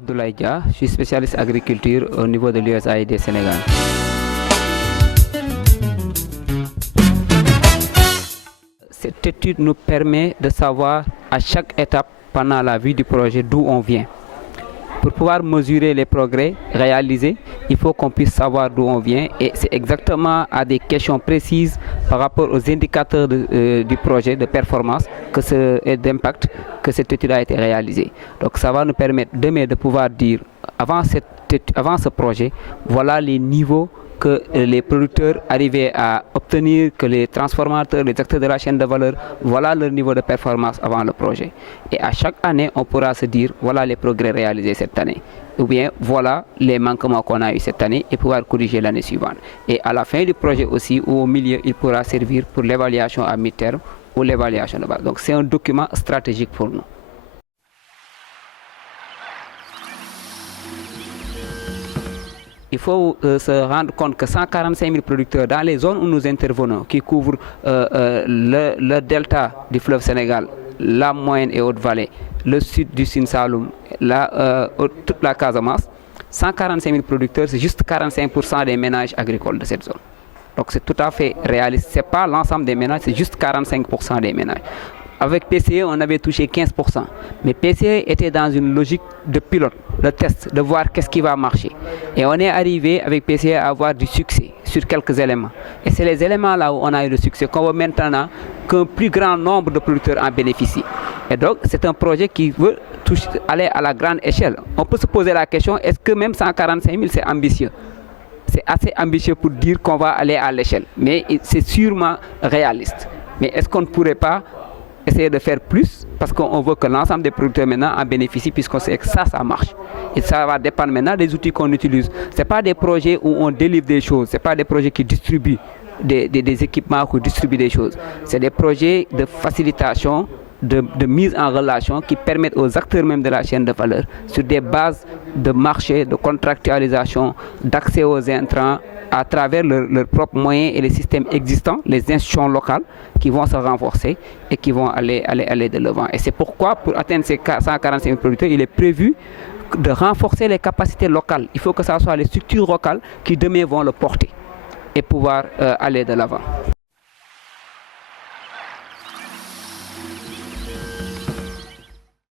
Abdoulaye Dia, je suis spécialiste agriculture au niveau de l'USAID Sénégal. Cette étude nous permet de savoir à chaque étape pendant la vie du projet d'où on vient. Pour pouvoir mesurer les progrès réalisés, il faut qu'on puisse savoir d'où on vient et c'est exactement à des questions précises par rapport aux indicateurs du projet de performance et d'impact que cette étude a été réalisée. Donc ça va nous permettre demain de pouvoir dire avant ce projet, voilà les niveaux que les producteurs arrivaient à obtenir, que les transformateurs, les acteurs de la chaîne de valeur, voilà leur niveau de performance avant le projet. Et à chaque année, on pourra se dire, voilà les progrès réalisés cette année. Ou bien, voilà les manquements qu'on a eu cette année et pouvoir corriger l'année suivante. Et à la fin du projet aussi, ou au milieu, il pourra servir pour l'évaluation à mi-terme ou l'évaluation de base. Donc c'est un document stratégique pour nous. Il faut se rendre compte que 145 000 producteurs dans les zones où nous intervenons, qui couvrent le delta du fleuve Sénégal, la moyenne et haute vallée, le sud du Sine Saloum, toute la Casamance, 145 000 producteurs, c'est juste 45% des ménages agricoles de cette zone. Donc c'est tout à fait réaliste. Ce n'est pas l'ensemble des ménages, c'est juste 45% des ménages. Avec PCE, on avait touché 15%. Mais PCE était dans une logique de pilote, de test, de voir qu'est-ce qui va marcher. Et on est arrivé avec PCE à avoir du succès sur quelques éléments. Et c'est les éléments là où on a eu le succès qu'on veut maintenant qu'un plus grand nombre de producteurs en bénéficient. Et donc, c'est un projet qui veut aller à la grande échelle. On peut se poser la question, est-ce que même 145 000, c'est ambitieux? C'est assez ambitieux pour dire qu'on va aller à l'échelle. Mais c'est sûrement réaliste. Mais est-ce qu'on ne pourrait pas essayer de faire plus parce qu'on veut que l'ensemble des producteurs maintenant en bénéficient puisqu'on sait que ça marche. Et ça va dépendre maintenant des outils qu'on utilise. Ce n'est pas des projets où on délivre des choses, ce n'est pas des projets qui distribuent des équipements, qui distribuent des choses. C'est des projets de facilitation, de mise en relation qui permettent aux acteurs même de la chaîne de valeur, sur des bases de marché, de contractualisation, d'accès aux intrants, à travers leurs propres moyens et les systèmes existants, les institutions locales qui vont se renforcer et qui vont aller de l'avant. Et c'est pourquoi, pour atteindre ces 145 000 producteurs, il est prévu de renforcer les capacités locales. Il faut que ce soit les structures locales qui demain vont le porter et pouvoir aller de l'avant.